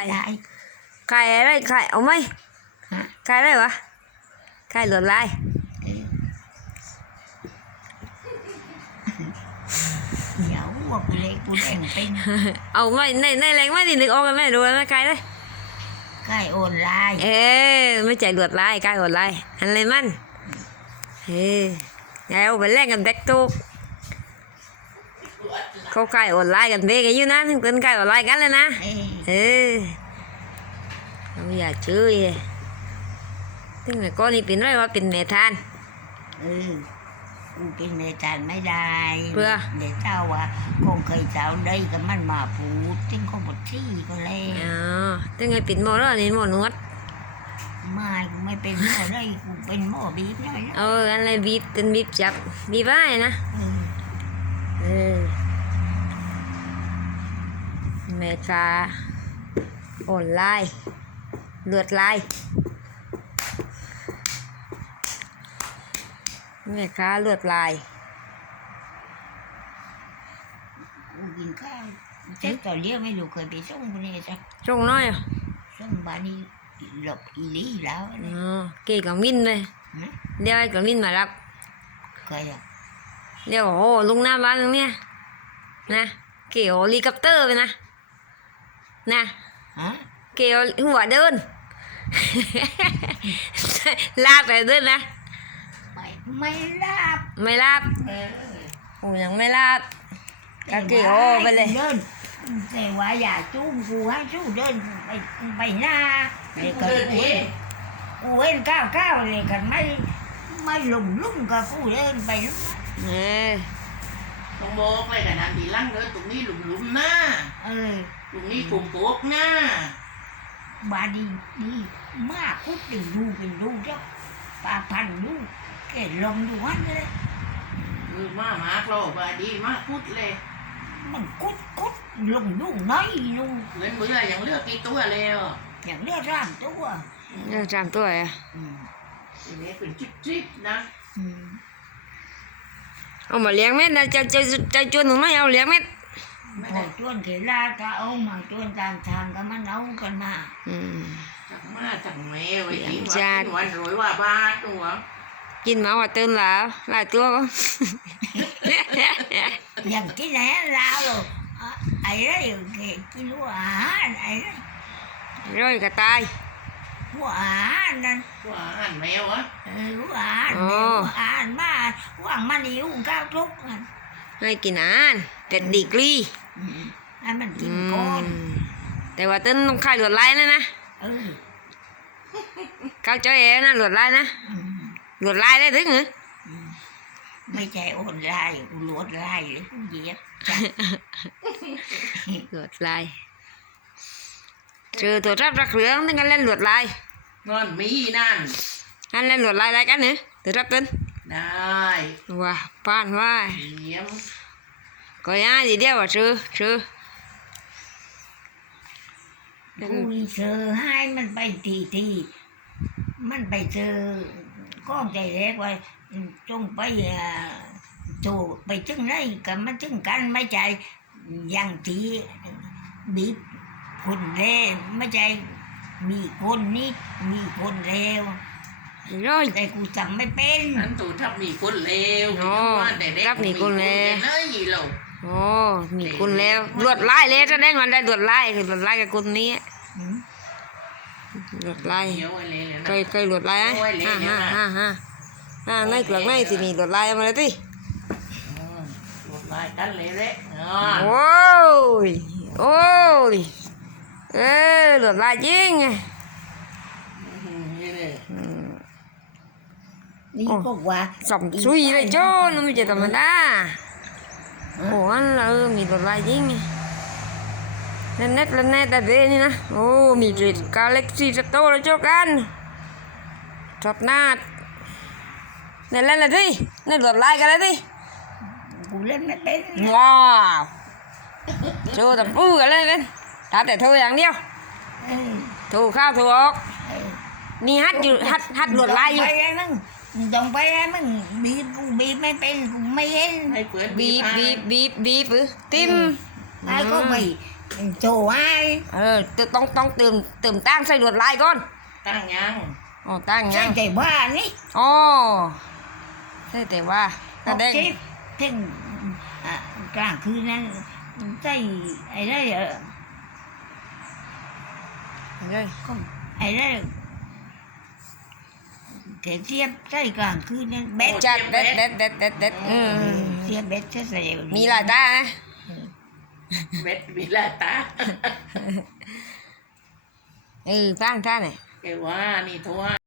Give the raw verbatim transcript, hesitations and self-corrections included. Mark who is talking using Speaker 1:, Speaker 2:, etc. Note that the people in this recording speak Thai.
Speaker 1: ไข่อะไรไข่เอาไหมไข่อะไรวะไข่หลวดลาย
Speaker 2: เดี๋ยวบอกไปเลยกูแดงเป็น
Speaker 1: เอาไหมในในแรงไหมดินึกออกกันไหมดูไหมไข่เลย
Speaker 2: ไก่โอนลาย
Speaker 1: เอ๊ไม่ใจหลวดลายไข่หลวดลายอันอะไรมันเฮ้ยเอาไปแลกกันแบกตุกเขาไข่ออนไลน์กันเด็กอายุนะถึงเป็นไข่ออนไลน์กันเลยนะเออเราอยากชื่อเลยถึงไอ้ก้อนนี่เป็นไรว่าเป็นเมทาน
Speaker 2: เออกูเป็นเมทานไม่ได้
Speaker 1: เพื่อ
Speaker 2: เดี๋ยวเจ้าว่าคงเคยเจ้าได้กับมันมาพูดถึงเขาบดที่ก็เลย
Speaker 1: อ๋อถึงไอ้เป็นหมอแล้วนี่หมอนวด
Speaker 2: ไม่กูไม่เป็นหมอได้กูเป็นหมอบีบเลย
Speaker 1: เอออะไรบีบเป็นบีบจับบีบไว้นะเออเมกาออนไลน์เลือดลายเมกาเลือดลาย
Speaker 2: กูกินข้าวเจ๊ต่อเลี้ยวไม่รู้เคยไปส่งคนนี้จ้ะ
Speaker 1: ส่งน้อยอ่ะ
Speaker 2: ส่งบ้านนี้หลบอีลี่แล้ว
Speaker 1: อ๋อเกี่กับมินเลยเดี๋ยวไอ้กับมินมารับ
Speaker 2: เคยอ่ะ
Speaker 1: เดี๋ยวโอ้ลุงหน้าบ้านตรงเนี้ยนะเกี่ยวเฮลิคอปเตอร์ไปนะนะเกี่ยวหัวเดินลาบไปเดินนะ
Speaker 2: ไม่ไม่ลาบ
Speaker 1: ไม่ลาบโอ้ยังไม่ลาบก็เกี่ยวไปเลย
Speaker 2: เดินแต่ว่าอย่าจู้กูให้จู้เดินไปไปหน้าเด็กก็กูเห็นกูเห็นก้าวก้าวเลยกันไม่ไม่หลงลุ่มกับกูเดินไปลุ่ม
Speaker 1: เออ
Speaker 3: ต้องบอกเลยกันนะทีหลังเดินตรงนี้หลุมหลุมหน้า
Speaker 2: เออ
Speaker 3: ตรงนี้โป่งโป่งหน้า
Speaker 2: บาดีดีมากคุดเป็นดูเป็นดูเจ้าปลาพันดูแกลงดูวันเลย
Speaker 3: มือมากมากเราบาดีมากคุดเลย
Speaker 2: มันคุดคุดลงดูน้อยดู
Speaker 3: เงินมืออย่างเลือกกี่ตัวเลยอ่ะ
Speaker 2: อย่างเลือกร่างตัว
Speaker 1: เลือกร่างตัวอ่ะ
Speaker 3: อันนี้เป็นจิ๊บจิ๊บนะ
Speaker 1: เอามาเลี้ยงเม็ดนะจะจะจะชวนหนูไม่เอาเลี้ยงเม็ด
Speaker 2: พอชวนเขลาก็เอามาชวนตามทางก็มันเอากันมา
Speaker 3: จังมาจังแม่ไว้กินวันวันรวยว่าบ้าตัว
Speaker 1: กินมาว่าเติมแล้วหลายตัวก็
Speaker 2: อย่างที่ไหนเราไอ้ไรกินหัวอาหารไอ้ไร
Speaker 1: ร้อยกระต่าย
Speaker 2: หัวอาหารนั่น
Speaker 3: หัวอาหารแมวอ่ะ
Speaker 2: เออหัวอาหารแมวหัวอาหารมาว่างมันหิวข้าวทุกข์
Speaker 1: ให้กินอาหารเป็ดดีกรี
Speaker 2: ให้มันกินก้อน
Speaker 1: แต่ว่าเต้นต้องขายหลวดลายนะนะข้าวเจ้าเอ๋นะหลวดลายนะหลวดลายได้ถึงเหรอ
Speaker 2: ไม่ใช่โอนลายหลวดลายเลยกูเหยียบ
Speaker 1: หลวดลายเจอตัวรับรักเหลืองต้องกันเล่นหลวดลาย
Speaker 3: นอนมีนั่น
Speaker 1: อันเล่นหลวดลายอะไรกันเนี่ยตัวรับเต้น
Speaker 3: ได้
Speaker 1: ว้าป้านว่าก็ยังดีเดียวว่าชื่อชื่อ
Speaker 2: กูเจอให้มันไปทีทีมันไปเจอก้องใจเล็กว่าจงไปโจไปจึงไรกันมันจึงกันไม่ใจยังทีบีบคนเร็วไม่ใจมีคนนิดมีคนเร็ว
Speaker 1: ร้อย
Speaker 2: แต่กูจำไม่เป็น
Speaker 3: นั่นตัวทับมีคนเลว
Speaker 1: ทับมีคนเลวโอ้มีคนเลวหลวดลายเลยจะได้เงินได้หลวดลายคือหลวดลายกับคนนี้หลวดลายเคยเคยหลวดลายฮ่าฮ่าฮ่าฮ่าฮ่าในกล่องในสิมีหลวดลายมาเลยที่
Speaker 3: หลวดลายกันเลยเลย
Speaker 1: โอ้ยโอ้ยเออหลวดลายจริง
Speaker 2: นี่ก็ว่า
Speaker 1: สมซุยเลยโจ้nó mới chỉ tầm mình đá ủa anh là mì bột lại chứ lên nét lên nét ta về đi nè ô mì rịt galaxy rất to rồi cho can chọt nát này lên là đi này bột lại cái đấy đi
Speaker 2: lên nét bên
Speaker 1: wow chưa tập vui cái lên lên đã để thôi ăn điêu thu khao thu ốcนี่ฮัดอยู่ฮัดฮัดหลวดลายอยู่
Speaker 2: ต้องไปให้มึงบีบกูบีบไม่เป็นกูไม่เห็น
Speaker 1: บีบบีบบีบบีบหรือติ้ม
Speaker 2: ไอ้ก็ไปโจให้
Speaker 1: เออต้องต้องเติมเติมตั้งใส่ลวดลายก่อน
Speaker 3: ตั้งยัง
Speaker 1: อ๋อตั้ง
Speaker 2: ใช่
Speaker 1: ยัง
Speaker 2: ใจบ้านี่
Speaker 1: อ๋อใช่แต่ว่า
Speaker 2: ห
Speaker 1: กระ
Speaker 2: ก
Speaker 1: เด้ง
Speaker 2: สิบถึงอ่ะกลางคืนนั้นใส่ไอ้ได้เออ
Speaker 1: เลย
Speaker 2: ก็ไอ้ได้เทียบเทียบใส่กลางคืนนั้นเบ็ด
Speaker 1: จัดเด็ดเด็ดเด็ดเด็ดเด็ดอืม
Speaker 2: เทียบเบ็ดจะใส่
Speaker 1: มีหลายตาไหม
Speaker 3: เม็ดวิลาตา
Speaker 1: เออตั้งท่าไหน
Speaker 3: แกว่านี่ทัว